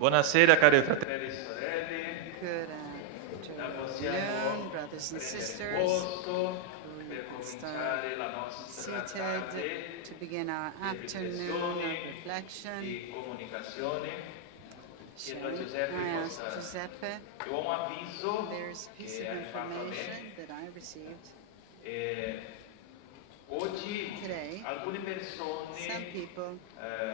Buonasera cari fratelli e sorelle, Good afternoon, brothers and sisters. per We start cominciare la nostra tarde seated to begin our di afternoon of riflessione reflection. e comunicazione. Chiedo a I Giuseppe asked cosa Giuseppe, è un avviso there's a piece che of ha fatto a information me. that I received Oggi today. alcune Some persone people,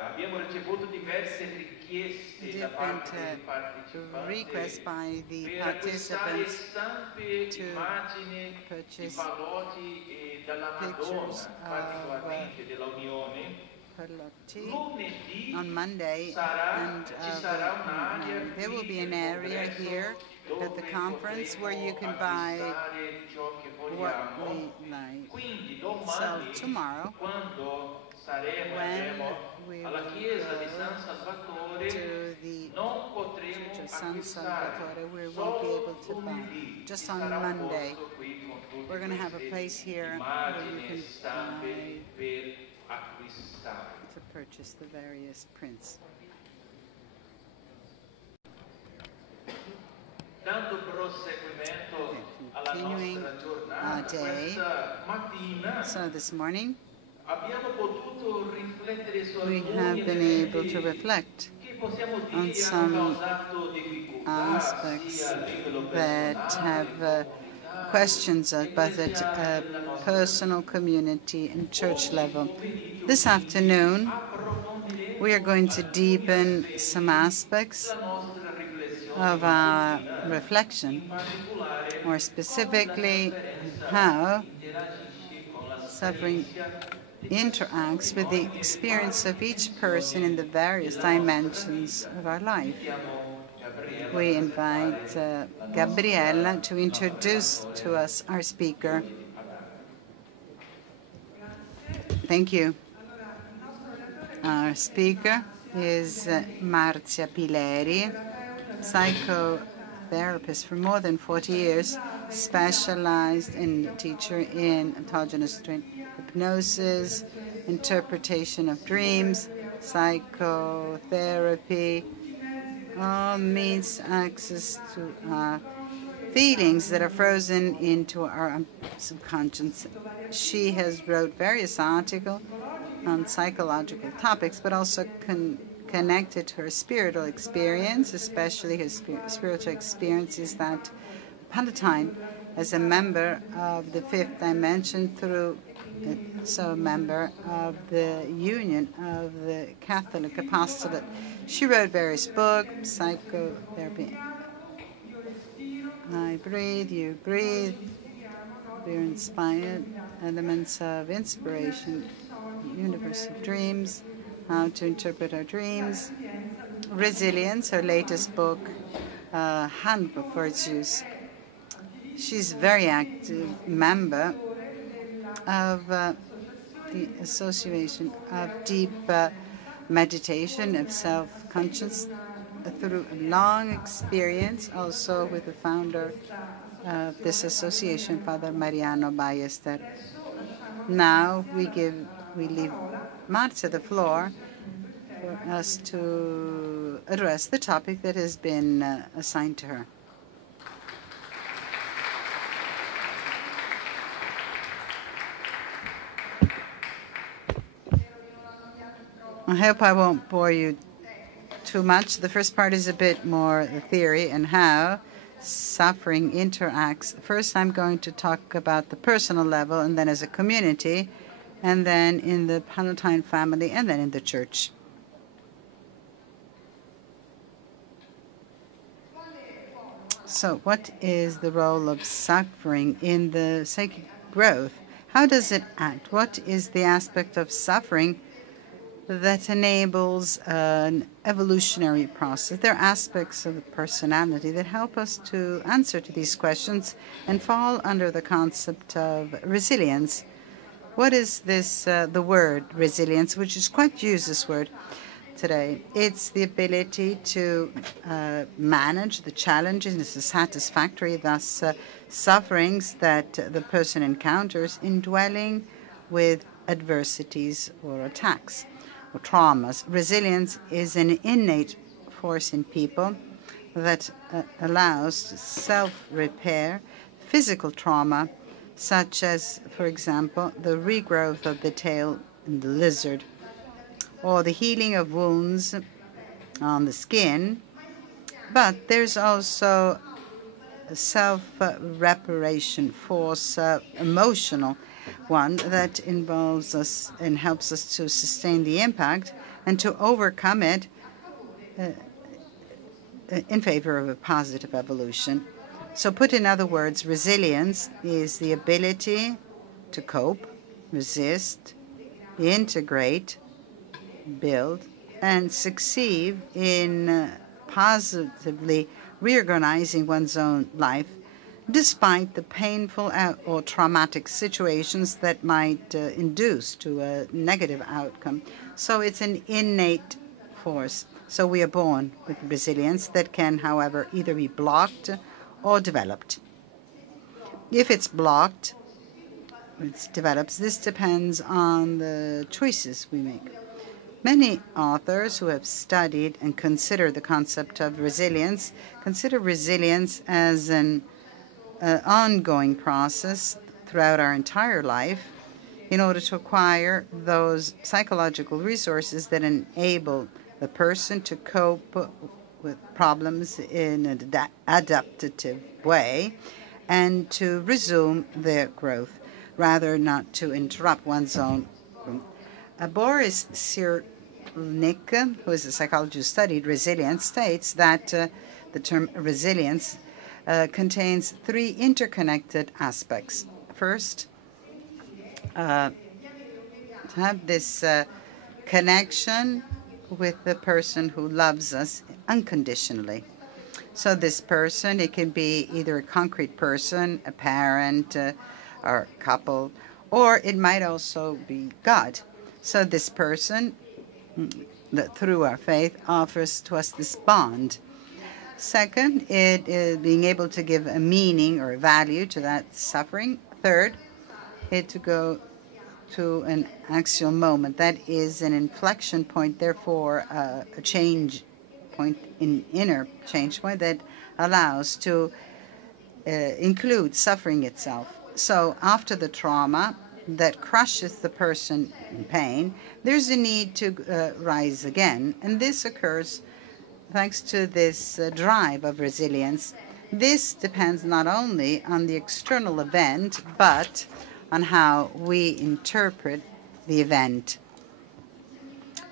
abbiamo ricevuto diverse richieste da different parte dei partecipanti requests by the per acquistare participants stampe, to immagini di purchase Pallotti e dalla pictures Madonna, particolarmente della Unione. Pallotti Lunedì on Monday, and ci sarà un'area there will be qui an nel area Congresso here at the dove conference where you potremo can buy acquistare ciò che what vogliamo. we like. Quindi So domani, tomorrow, quando saremo when andremo we alla will chiesa di go San Salvatore, to the non potremo Church of San acquistare Salvatore, we won't be able solo to buy. lunedì. Just Ci on sarà un Monday, posto qui con tutte we're going to have a queste place here where you immagini can e stampe buy per acquistare. to purchase the various prints. Dando proseguimento alla Continuing nostra our giornata, day. questa mattina So this morning, abbiamo potuto riflettere su we alcuni have been able to elementi reflect che possiamo on dire some hanno causato difficoltà aspects sia a livello that personale, have questions both at a personal, community, and church level. This afternoon, we are going to deepen some aspects of our reflection, more specifically, how suffering interacts with the experience of each person in the various dimensions of our life. We invite Gabriella to introduce to us our speaker. Thank you. Our speaker is Marzia Pileri, psychotherapist for more than 40 years, specialized in teacher in autogenous hypnosis, interpretation of dreams, psychotherapy, all means access to our feelings that are frozen into our subconscious. She has wrote various articles on psychological topics, but also connected to her spiritual experience, especially her spiritual experiences that upon a time as a member of the fifth dimension through so a member of the Union of the Catholic Apostolate. She wrote various books, psychotherapy. I breathe, you breathe, we're inspired, elements of inspiration, universe of dreams, how to interpret our dreams, resilience, her latest book, handbook for its use. She's a very active member of the Association of Deep Meditation of Self-Conscious through a long experience, also with the founder of this association, Father Mariano Ballester. Now we leave Marzia the floor for us to address the topic that has been assigned to her. I hope I won't bore you too much. The first part is a bit more the theory and how suffering interacts. First, I'm going to talk about the personal level, and then as a community, and then in the Pallotti family, and then in the church. So what is the role of suffering in the psychic growth? How does it act? What is the aspect of suffering that enables an evolutionary process? There are aspects of the personality that help us to answer to these questions and fall under the concept of resilience. What is this, the word resilience, which is quite used, this word today? It's the ability to manage the challenges in a satisfactory, thus sufferings that the person encounters in dwelling with adversities or attacks or traumas. Resilience is an innate force in people that allows self-repair, physical trauma, such as, for example, the regrowth of the tail in the lizard, or the healing of wounds on the skin. But there's also a self-reparation force, emotional one, that involves us and helps us to sustain the impact and to overcome it in favor of a positive evolution. So put in other words, resilience is the ability to cope, resist, integrate, build, and succeed in positively reorganizing one's own life despite the painful or traumatic situations that might induce to a negative outcome. So it's an innate force. So we are born with resilience that can, however, either be blocked or developed. If it's blocked, it develops. This depends on the choices we make. Many authors who have studied and considered the concept of resilience consider resilience as an ongoing process throughout our entire life in order to acquire those psychological resources that enable the person to cope with problems in an adaptive way and to resume their growth, rather not to interrupt one's own growth. Boris Cyrulnik, who is a psychologist who studied resilience, states that the term resilience contains three interconnected aspects. First, to have this connection with the person who loves us unconditionally. So this person, it can be either a concrete person, a parent, or a couple, or it might also be God. So this person, that through our faith, offers to us this bond. Second, it is being able to give a meaning or a value to that suffering. Third, it to go to an axial moment. That is an inflection point, therefore a change point, an inner change point that allows to include suffering itself. So after the trauma that crushes the person in pain, there's a need to rise again. And this occurs thanks to this drive of resilience. This depends not only on the external event, but on how we interpret the event.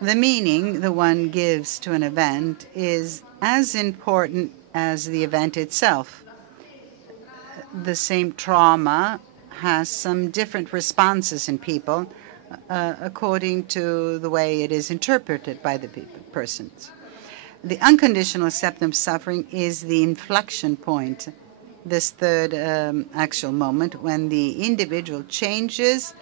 The meaning the one gives to an event is as important as the event itself. The same trauma has some different responses in people according to the way it is interpreted by the persons. The unconditional acceptance of suffering is the inflection point, this third actual moment when the individual changes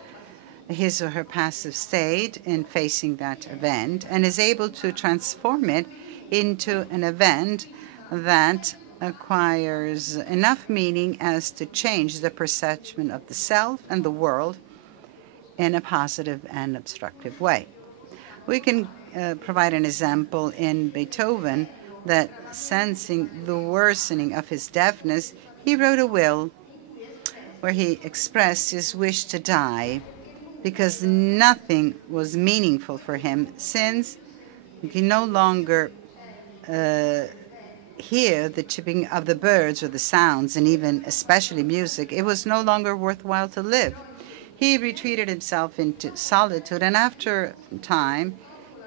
his or her passive state in facing that event and is able to transform it into an event that acquires enough meaning as to change the perception of the self and the world in a positive and obstructive way. We can provide an example in Beethoven that, sensing the worsening of his deafness, he wrote a will where he expressed his wish to die because nothing was meaningful for him, since he can no longer hear the chirping of the birds or the sounds, and even especially music. It was no longer worthwhile to live. He retreated himself into solitude, and after time,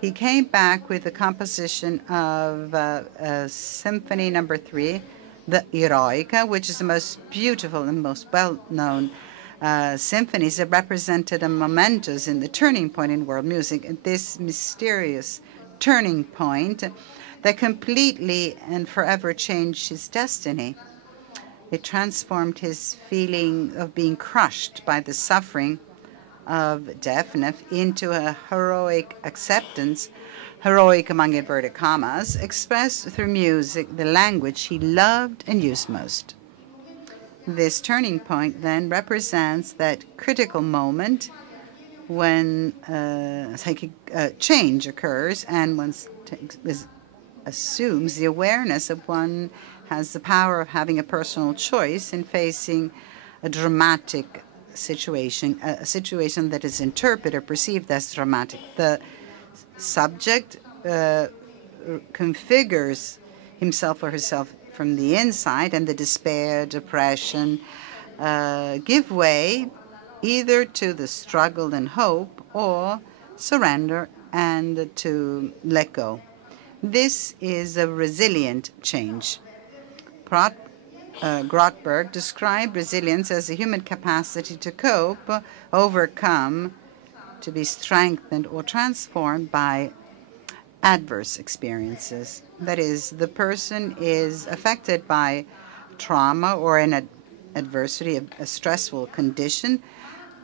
he came back with the composition of Symphony Number 3, the Eroica, which is the most beautiful and most well-known symphonies that represented a momentous in the turning point in world music. And this mysterious turning point that completely and forever changed his destiny. It transformed his feeling of being crushed by the suffering of deafness into a heroic acceptance, heroic among inverted commas, expressed through music, the language he loved and used most. This turning point then represents that critical moment when psychic change occurs and one is assumes the awareness of one has the power of having a personal choice in facing a dramatic situation, a situation that is interpreted or perceived as dramatic. The subject configures himself or herself from the inside, and the despair, depression give way either to the struggle and hope or surrender and to let go. This is a resilient change. Grotberg described resilience as a human capacity to cope, overcome, to be strengthened or transformed by adverse experiences. That is, the person is affected by trauma or an adversity, a stressful condition.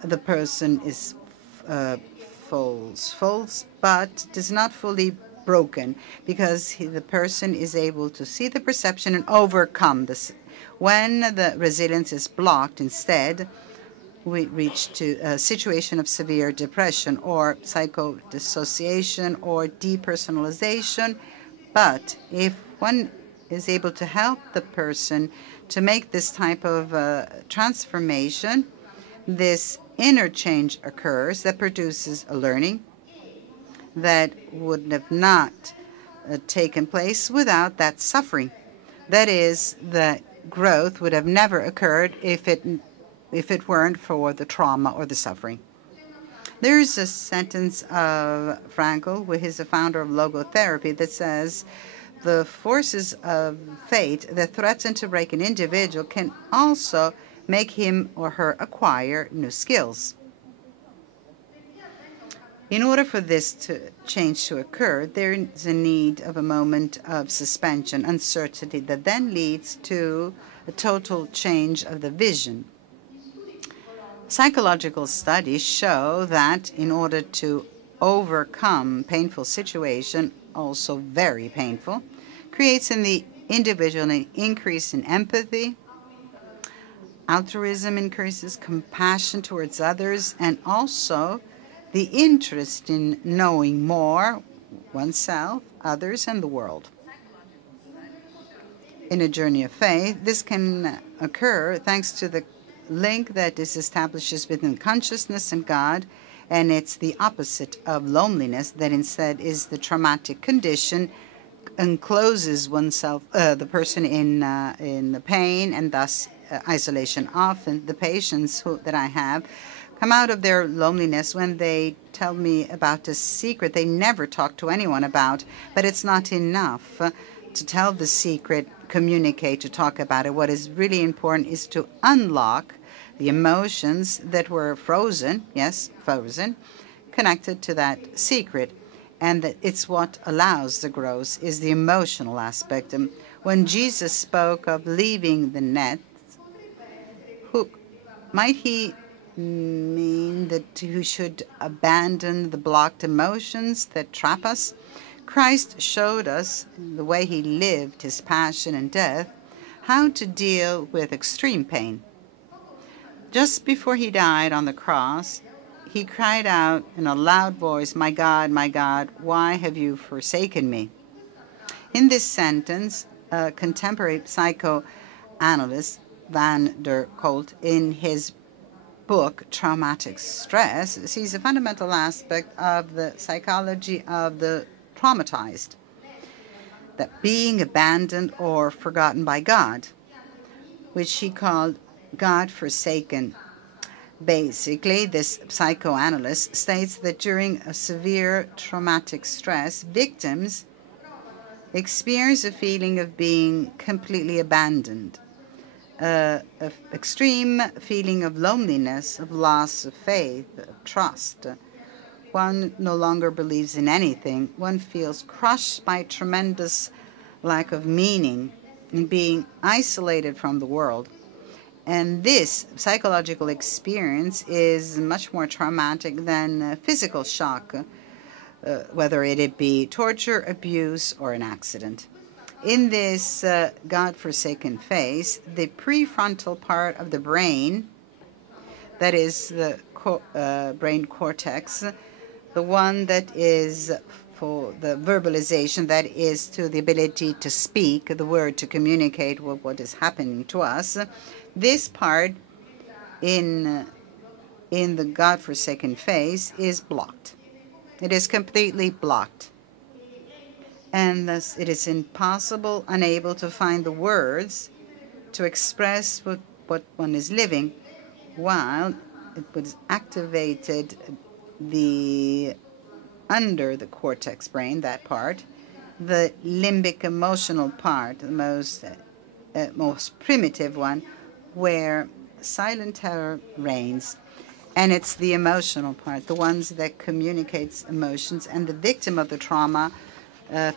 The person is falls, but does not fully broken, because the person is able to see the perception and overcome this. When the resilience is blocked, instead, we reach to a situation of severe depression or psychodissociation or depersonalization. But if one is able to help the person to make this type of transformation, this interchange occurs that produces a learning that would have not taken place without that suffering. That is, the growth would have never occurred if it weren't for the trauma or the suffering. There's a sentence of Frankl, who is the founder of logotherapy, that says the forces of fate that threaten to break an individual can also make him or her acquire new skills. In order for this change to occur, there is a need of a moment of suspension, uncertainty, that then leads to a total change of the vision. Psychological studies show that in order to overcome painful situation, also very painful, creates in the individual an increase in empathy, altruism increases, compassion towards others, and also the interest in knowing more oneself, others, and the world. In a journey of faith, this can occur thanks to the link that is established between consciousness and God, and it's the opposite of loneliness, that instead is the traumatic condition, encloses oneself, the person in the pain, and thus isolation. Often the patients that I have come out of their loneliness when they tell me about a secret they never talked to anyone about. But it's not enough to tell the secret, communicate, to talk about it. What is really important is to unlock the emotions that were frozen, yes, frozen, connected to that secret. And that it's what allows the growth is the emotional aspect. When Jesus spoke of leaving the net, might he mean that we should abandon the blocked emotions that trap us? Christ showed us, the way he lived his passion and death, how to deal with extreme pain. Just before he died on the cross, he cried out in a loud voice, my God, why have you forsaken me?" In this sentence, a contemporary psychoanalyst, Van der Kolk, in his book, Traumatic Stress, sees a fundamental aspect of the psychology of the traumatized, that being abandoned or forgotten by God, which he called God-forsaken. Basically, this psychoanalyst states that during a severe traumatic stress, victims experience a feeling of being completely abandoned, an extreme feeling of loneliness, of loss of faith, of trust. One no longer believes in anything. One feels crushed by tremendous lack of meaning in being isolated from the world. And this psychological experience is much more traumatic than physical shock, whether it be torture, abuse, or an accident. In this God-forsaken phase, the prefrontal part of the brain, that is the brain cortex, the one that is for the verbalization, that is, to the ability to speak, the word to communicate what is happening to us. This part in the God-forsaken phase is blocked. It is completely blocked. And thus it is impossible, unable to find the words to express what one is living, while it was activated under the cortex brain, that part, the limbic emotional part, the most primitive one, where silent terror reigns. And it's the emotional part, the ones that communicates emotions, and the victim of the trauma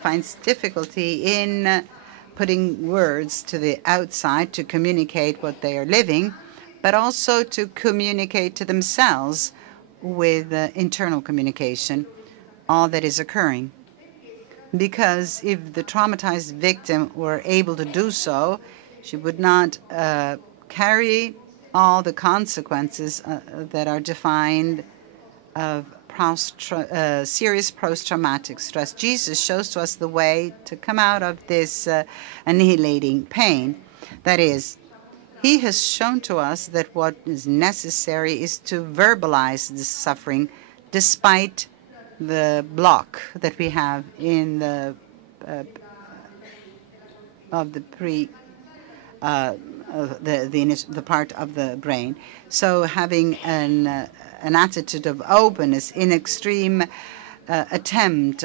finds difficulty in putting words to the outside to communicate what they are living, but also to communicate to themselves with internal communication, all that is occurring. Because if the traumatized victim were able to do so, she would not carry all the consequences that are defined of serious post-traumatic stress. Jesus shows to us the way to come out of this annihilating pain. That is, he has shown to us that what is necessary is to verbalize this suffering despite the block that we have in the part of the brain. So having an attitude of openness in extreme attempt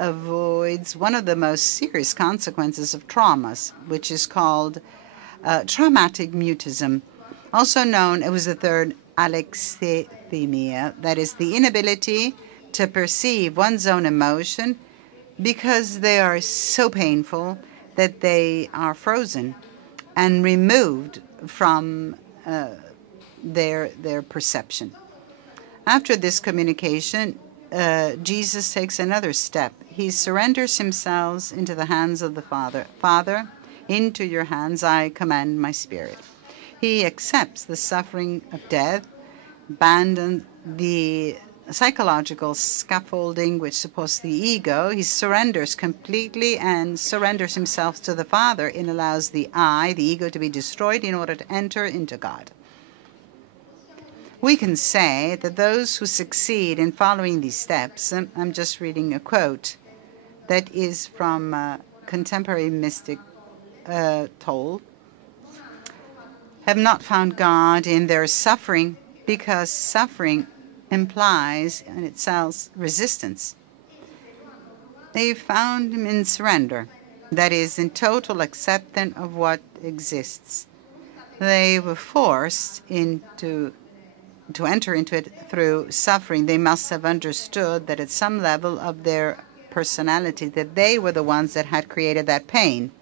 avoids one of the most serious consequences of traumas, which is called traumatic mutism, also known as the third alexithymia, that is the inability to perceive one's own emotion because they are so painful that they are frozen and removed from their perception. After this communication, Jesus takes another step. He surrenders himself into the hands of the Father. Father, into your hands I commend my spirit. He accepts the suffering of death, abandons the psychological scaffolding which supports the ego. He surrenders completely and surrenders himself to the Father and allows the ego, to be destroyed in order to enter into God. We can say that those who succeed in following these steps, I'm just reading a quote that is from contemporary mystic Toll, have not found God in their suffering, because suffering implies in itself resistance. They found him in surrender, that is, in total acceptance of what exists. They were forced to enter into it through suffering. They must have understood that at some level of their personality that they were the ones that had created that pain.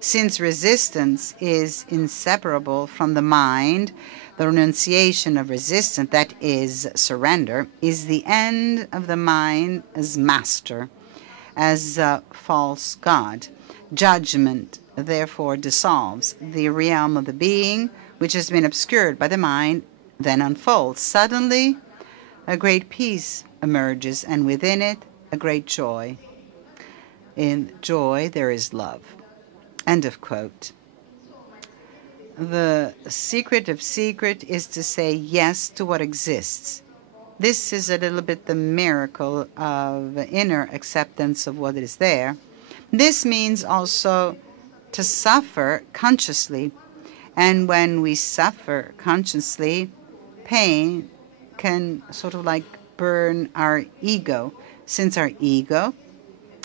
Since resistance is inseparable from the mind, the renunciation of resistance, that is surrender, is the end of the mind as master, as a false god. Judgment, therefore, dissolves. The realm of the being, which has been obscured by the mind, then unfolds. Suddenly, a great peace emerges, and within it, a great joy. In joy, there is love. End of quote. The secret of secret is to say yes to what exists. This is a little bit the miracle of inner acceptance of what is there. This means also to suffer consciously. And when we suffer consciously, pain can sort of like burn our ego, since our ego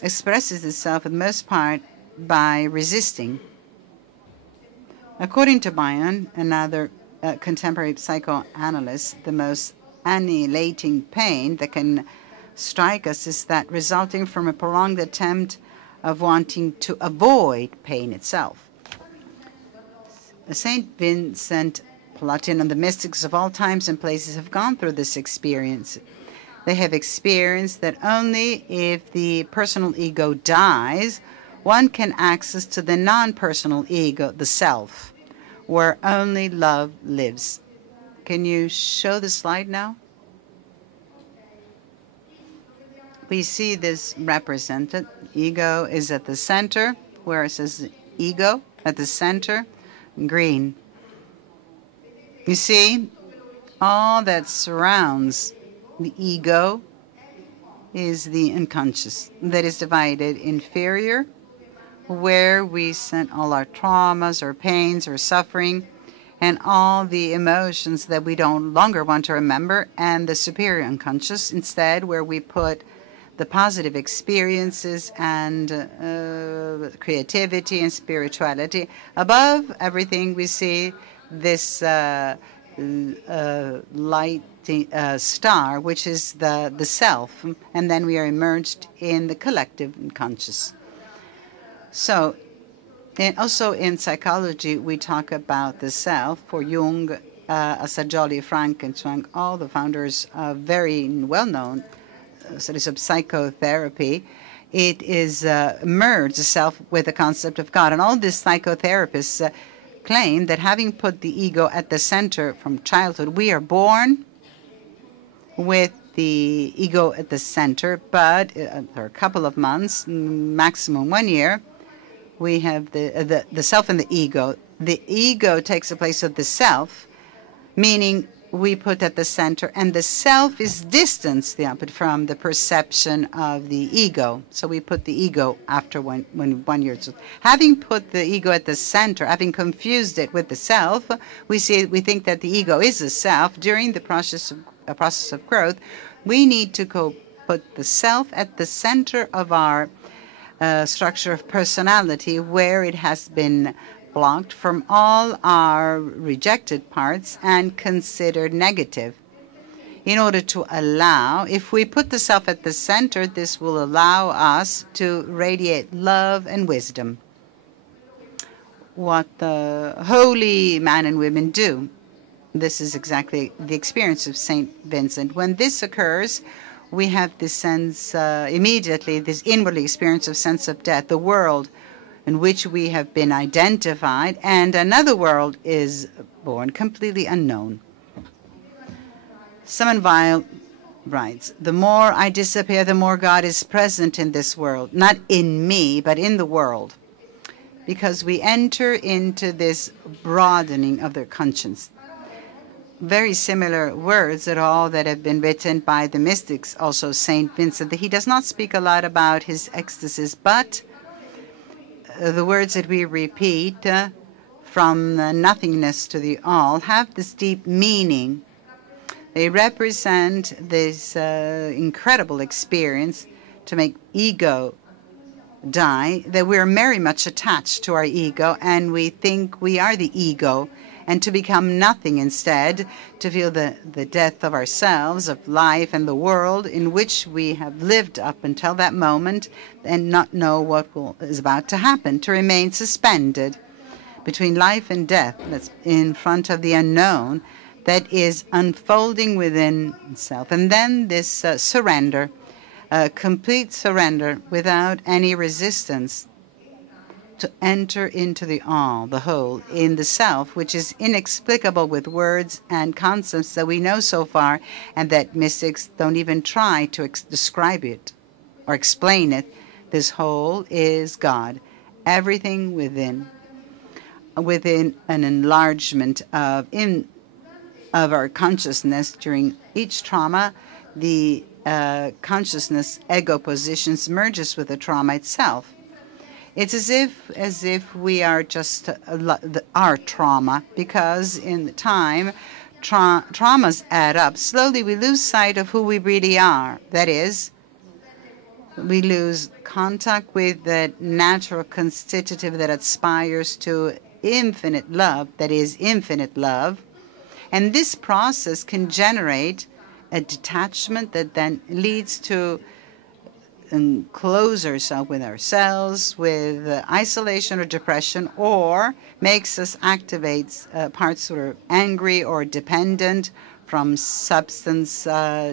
expresses itself for the most part by resisting. According to Bion, another contemporary psychoanalyst, the most annihilating pain that can strike us is that resulting from a prolonged attempt of wanting to avoid pain itself. Saint Vincent, Pallotti, and the mystics of all times and places have gone through this experience. They have experienced that only if the personal ego dies, one can access to the non-personal ego, the self, where only love lives. Can you show the slide now? we see this represented. Ego is at the center, where it says ego at the center, green. You see, all that surrounds the ego is the unconscious that is divided inferior, where we send all our traumas, our pains, our suffering, and all the emotions that we don't longer want to remember, and the superior unconscious instead, where we put the positive experiences and creativity and spirituality. Above everything, we see this light star, which is the self, and then we are immersed in the collective unconscious. So, and also in psychology, we talk about the self. For Jung, Assagioli, Frank, and Schwank, all the founders are very well-known studies of psychotherapy. It is merged the self with the concept of God. And all these psychotherapists claim that having put the ego at the center from childhood, we are born with the ego at the center, but for a couple of months, maximum 1 year, we have the self and the ego. The ego takes the place of the self, meaning we put at the center, and the self is distanced from the perception of the ego. So we put the ego after 1 year. So having put the ego at the center, having confused it with the self, we think that the ego is the self. During the process of growth, we need to put the self at the center of our structure of personality, where it has been blocked from all our rejected parts and considered negative. In order to allow, if we put the self at the center, this will allow us to radiate love and wisdom. What the holy men and women do. This is exactly the experience of St. Vincent. When this occurs, we have this sense, immediately, this inwardly experience of sense of death, the world in which we have been identified, and another world is born, completely unknown. Simone Weil writes, "The more I disappear, the more God is present in this world, not in me, but in the world." Because we enter into this broadening of their conscience. Very similar words at all that have been written by the mystics, also St. Vincent. He does not speak a lot about his ecstasies, but the words that we repeat from the nothingness to the all have this deep meaning. They represent this incredible experience to make ego die, that we're very much attached to our ego, and we think we are the ego, and to become nothing instead, to feel the death of ourselves, of life, and the world in which we have lived up until that moment, and not know what is about to happen, to remain suspended between life and death, that's in front of the unknown, that is unfolding within itself. And then this surrender, complete surrender without any resistance, to enter into the all, the whole, in the self, which is inexplicable with words and concepts that we know so far, and that mystics don't even try to describe it or explain it. This whole is God, everything within an enlargement of our consciousness. During each trauma, the consciousness ego positions merges with the trauma itself. It's as if we are just our trauma, because in the time, traumas add up. Slowly we lose sight of who we really are. That is, we lose contact with that natural constitutive that aspires to infinite love, that is infinite love. And this process can generate a detachment that then leads to close ourselves with ourselves, with isolation or depression, or makes us activate parts that are angry or dependent from substance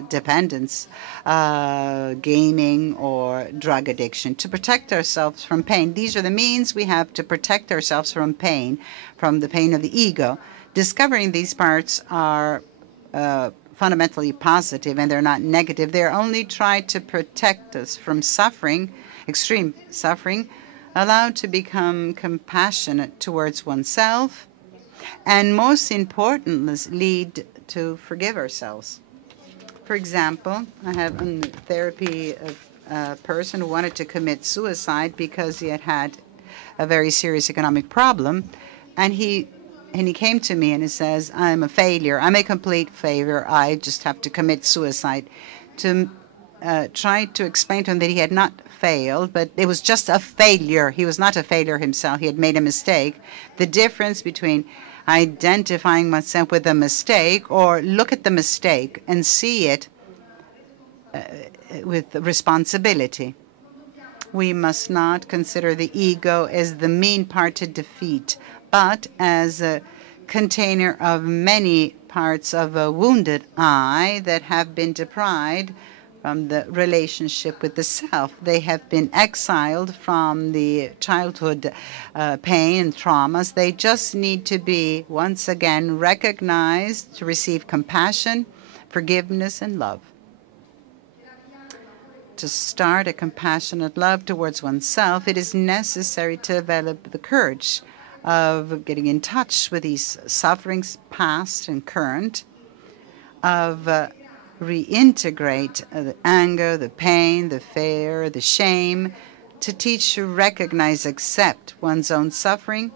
dependence, gaming or drug addiction, to protect ourselves from pain. These are the means we have to protect ourselves from pain, from the pain of the ego. Discovering these parts are fundamentally positive and they're not negative. They're only trying to protect us from suffering, extreme suffering, allowed to become compassionate towards oneself, and most importantly, lead to forgive ourselves. For example, I have in therapy a person who wanted to commit suicide because he had a very serious economic problem, and he came to me and he says, I'm a failure. I'm a complete failure. I just have to commit suicide. To try to explain to him that he had not failed, but it was just a failure. He was not a failure himself. He had made a mistake. The difference between identifying myself with a mistake or look at the mistake and see it with responsibility. We must not consider the ego as the mean part to defeat, but as a container of many parts of a wounded I that have been deprived from the relationship with the self. They have been exiled from the childhood pain and traumas. They just need to be once again recognized to receive compassion, forgiveness, and love. To start a compassionate love towards oneself, it is necessary to develop the courage of getting in touch with these sufferings, past and current, of reintegrate the anger, the pain, the fear, the shame, to teach to recognize, accept one's own suffering.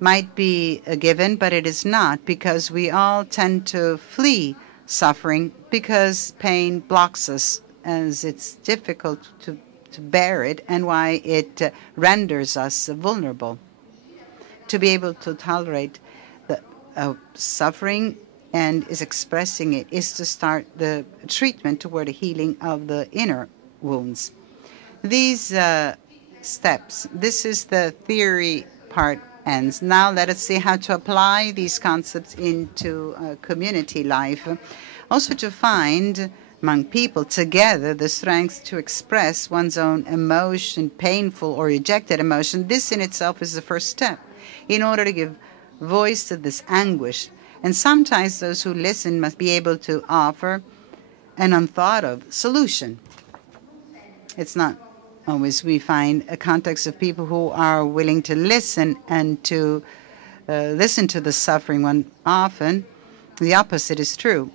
Might be a given, but it is not, because we all tend to flee suffering because pain blocks us, as it's difficult to bear it, and why it renders us vulnerable. To be able to tolerate the suffering and is expressing it is to start the treatment toward a healing of the inner wounds. These steps, this is the theory part ends. Now let us see how to apply these concepts into community life. Also to find among people together the strength to express one's own emotion, painful or rejected emotion. This in itself is the first step in order to give voice to this anguish. And sometimes those who listen must be able to offer an unthought of solution. It's not always we find a context of people who are willing to listen and to listen to the suffering one. Often the opposite is true.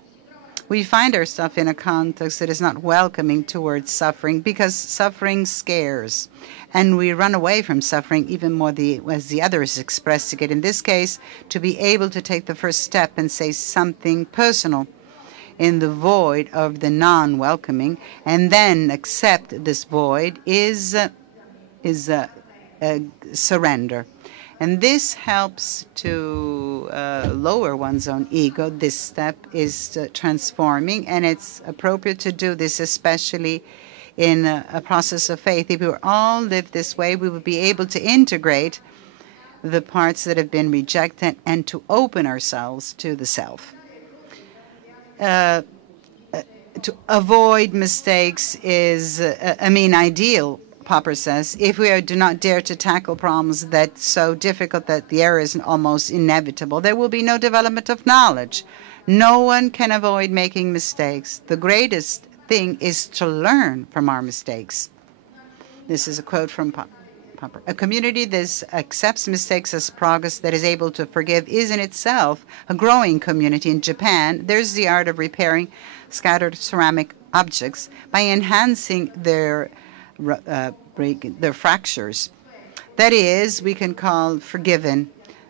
We find ourselves in a context that is not welcoming towards suffering because suffering scares. And we run away from suffering even more as the other is expressing it. In this case, to be able to take the first step and say something personal in the void of the non-welcoming, and then accept this void is surrender. And this helps to lower one's own ego. This step is transforming, and it's appropriate to do this, especially in a process of faith. If we all live this way, we will be able to integrate the parts that have been rejected and to open ourselves to the self. To avoid mistakes is, ideal. Popper says, if we do not dare to tackle problems that's so difficult that the error is almost inevitable, there will be no development of knowledge. No one can avoid making mistakes. The greatest thing is to learn from our mistakes. This is a quote from Popper. A community that accepts mistakes as progress, that is able to forgive, is in itself a growing community. In Japan, there's the art of repairing scattered ceramic objects by enhancing their fractures. That is, we can call forgiven.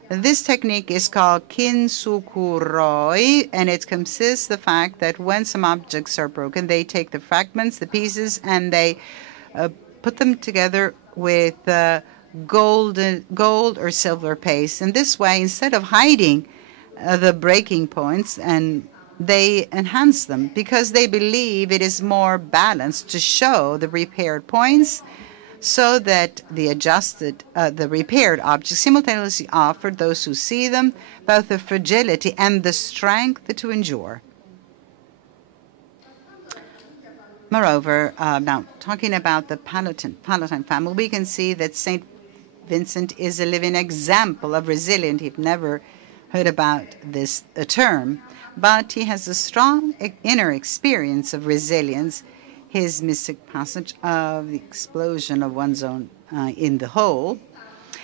This technique is called kintsukuroi, and it consists the fact that when some objects are broken, they take the fragments, the pieces, and they put them together with gold or silver paste. And this way, instead of hiding the breaking points, and they enhance them because they believe it is more balanced to show the repaired points, so that the repaired objects simultaneously offer those who see them both the fragility and the strength to endure. Moreover, now talking about the Pallotti family, we can see that St. Vincent is a living example of resilience. You've never heard about this term, but he has a strong inner experience of resilience. His mystic passage of the explosion of one's own in the whole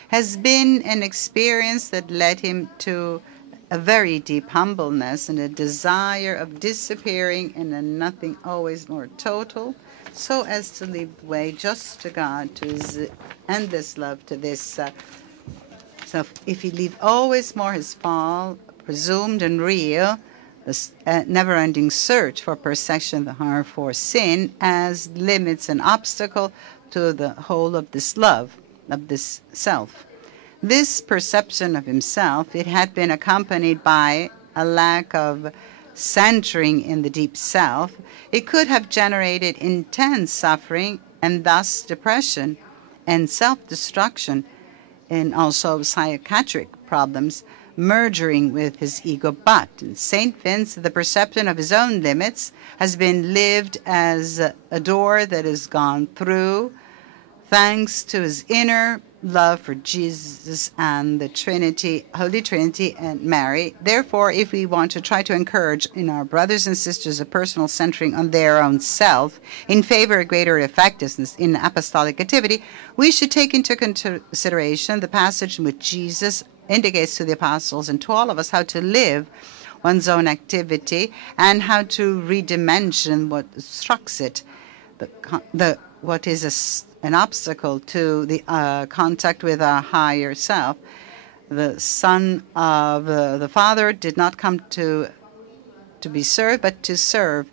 has been an experience that led him to a very deep humbleness and a desire of disappearing in a nothing always more total, so as to leave way just to God, to his endless love, to this self. If he leave always more his fall, presumed and real, this never-ending search for perception, the horror for sin, as limits and obstacle to the whole of this love, of this self. This perception of himself, it had been accompanied by a lack of centering in the deep self. It could have generated intense suffering and thus depression and self-destruction, and also psychiatric problems merging with his ego. But in St. Vince, the perception of his own limits has been lived as a door that has gone through thanks to his inner love for Jesus and the Trinity, Holy Trinity and Mary. Therefore, if we want to try to encourage in our brothers and sisters a personal centering on their own self in favor of greater effectiveness in apostolic activity, we should take into consideration the passage in which Jesus indicates to the apostles and to all of us how to live one's own activity and how to redimension what obstructs it, what is an obstacle to the contact with our higher self. The Son of the Father did not come to be served, but to serve.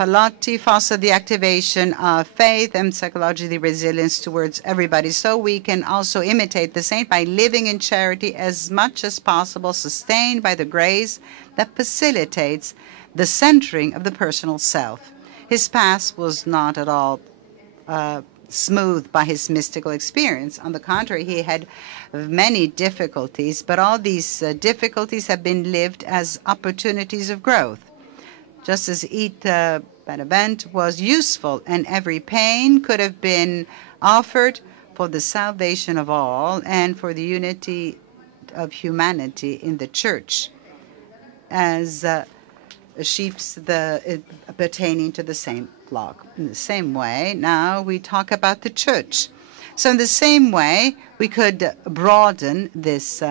Pallotti fostered the activation of faith and psychological resilience towards everybody. So we can also imitate the saint by living in charity as much as possible, sustained by the grace that facilitates the centering of the personal self. His past was not at all smooth by his mystical experience. On the contrary, he had many difficulties, but all these difficulties have been lived as opportunities of growth. Just as each bad event was useful and every pain could have been offered for the salvation of all and for the unity of humanity in the church as sheep pertaining to the same flock. In the same way, now we talk about the church. So in the same way, we could broaden this.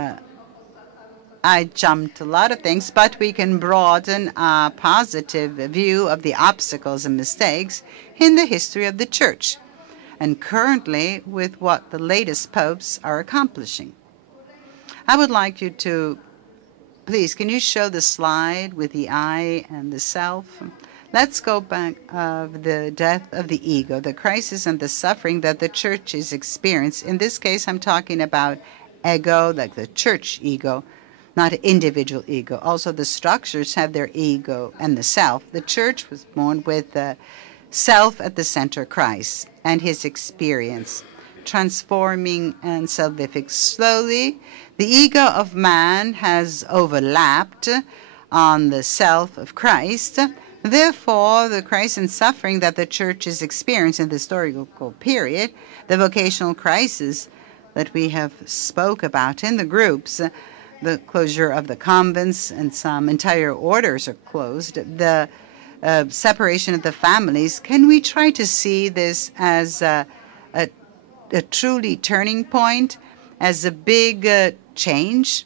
I jumped a lot of things, but we can broaden a positive view of the obstacles and mistakes in the history of the church, and currently with what the latest popes are accomplishing. I would like you to, please, can you show the slide with the I and the self? Let's go back of the death of the ego, the crisis and the suffering that the church is experiencing. In this case, I'm talking about ego, like the church ego, not individual ego. Also, the structures have their ego and the self. The church was born with the self at the center, Christ, and his experience, transforming and salvific. Slowly, the ego of man has overlapped on the self of Christ. Therefore, the crisis and suffering that the church is experiencing in the historical period, the vocational crisis that we have spoke about in the groups, the closure of the convents and some entire orders are closed, the separation of the families. Can we try to see this as a truly turning point, as a big change?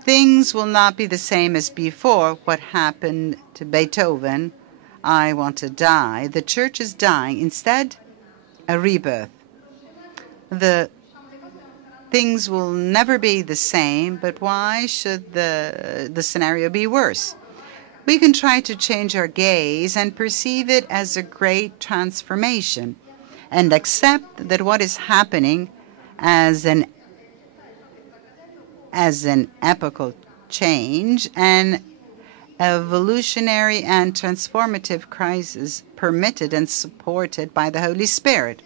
Things will not be the same as before. What happened to Beethoven, I want to die. The church is dying. Instead, a rebirth. The things will never be the same, but why should the scenario be worse? We can try to change our gaze and perceive it as a great transformation and accept that what is happening as an epochal change, an evolutionary and transformative crisis permitted and supported by the Holy Spirit.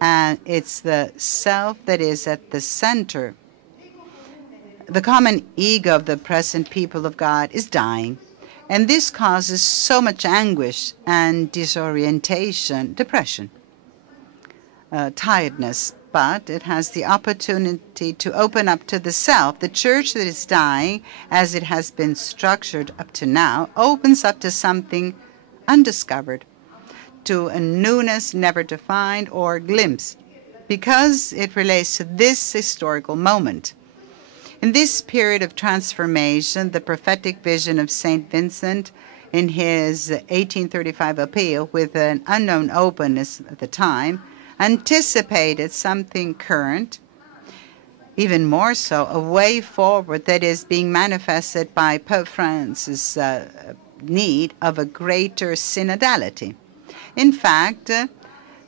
And it's the self that is at the center. The common ego of the present people of God is dying, and this causes so much anguish and disorientation, depression, tiredness. but it has the opportunity to open up to the self. The church that is dying, as it has been structured up to now, opens up to something undiscovered, to a newness never defined or glimpsed, because it relates to this historical moment. In this period of transformation, the prophetic vision of St. Vincent in his 1835 appeal, with an unknown openness at the time, anticipated something current, even more so, a way forward that is being manifested by Pope Francis' need of a greater synodality. In fact,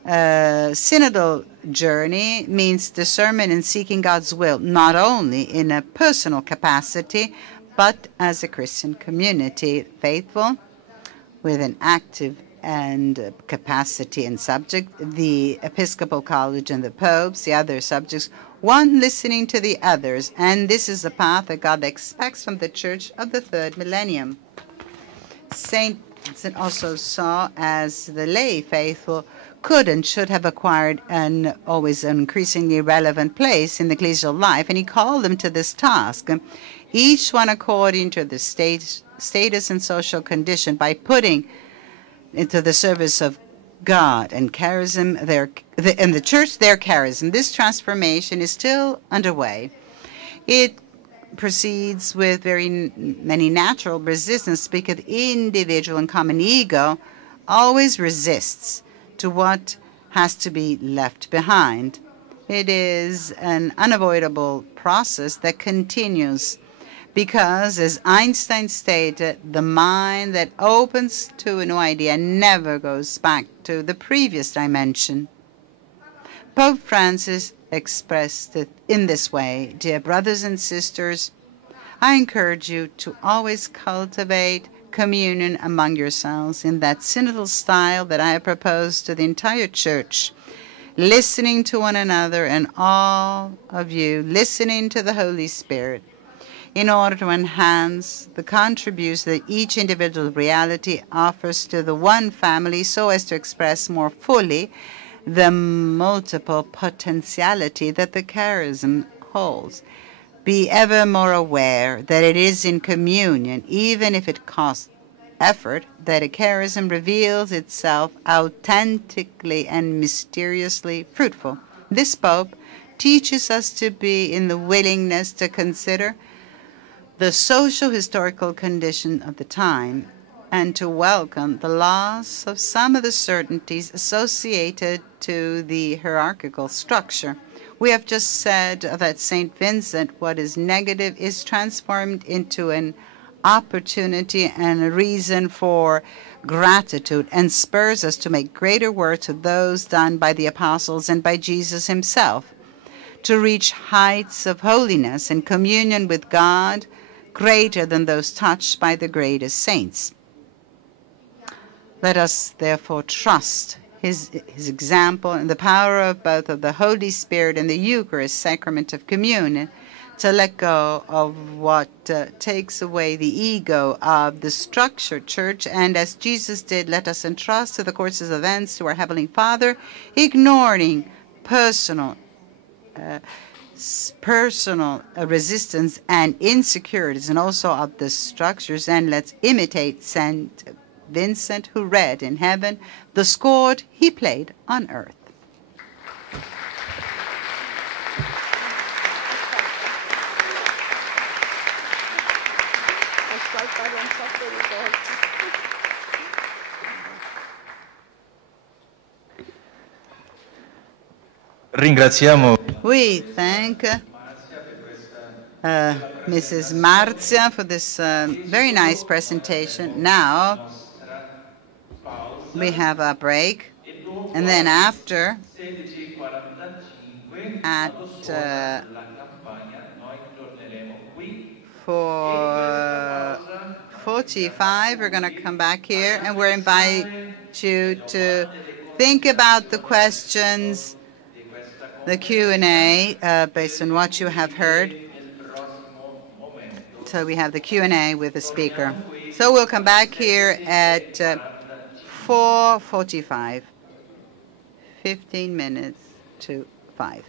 synodal journey means discernment and seeking God's will, not only in a personal capacity, but as a Christian community, faithful, with an active and capacity and subject, the Episcopal College and the popes, the other subjects, one listening to the others. And this is the path that God expects from the church of the third millennium. St. Vincent also saw as the lay faithful could and should have acquired an always increasingly relevant place in the ecclesial life, and he called them to this task, each one according to the status and social condition, by putting into the service of God and charism, and the church their charism. This transformation is still underway. It proceeds with very many natural resistance, because individual and common ego always resists to what has to be left behind. It is an unavoidable process that continues because, as Einstein stated, the mind that opens to a new idea never goes back to the previous dimension. Pope Francis expressed it in this way: dear brothers and sisters, I encourage you to always cultivate communion among yourselves in that synodal style that I have proposed to the entire church, listening to one another, and all of you listening to the Holy Spirit, in order to enhance the contribution that each individual reality offers to the one family, so as to express more fully the multiple potentiality that the charism holds. Be ever more aware that it is in communion, even if it costs effort, that a charism reveals itself authentically and mysteriously fruitful. This Pope teaches us to be in the willingness to consider the social historical condition of the time, and to welcome the loss of some of the certainties associated to the hierarchical structure. We have just said that St. Vincent, what is negative is transformed into an opportunity and a reason for gratitude, and spurs us to make greater work to those done by the apostles and by Jesus himself, to reach heights of holiness and communion with God greater than those touched by the greatest saints. Let us therefore trust his example and the power of both of the Holy Spirit and the Eucharist, sacrament of communion, to let go of what takes away the ego of the structured church, and as Jesus did, let us entrust to the courses of events to our Heavenly Father, ignoring personal resistance and insecurities, and also of the structures, and let's imitate St. Vincent, who read in heaven the score he played on earth. Ringraziamo. We thank Mrs. Marzia for this very nice presentation. Now we have a break, and then after, at 4:45, we're going to come back here, and we're inviting you to think about the questions, the Q&A, based on what you have heard. So we have the Q&A with the speaker. So we'll come back here at 4:45, 15 minutes to 5.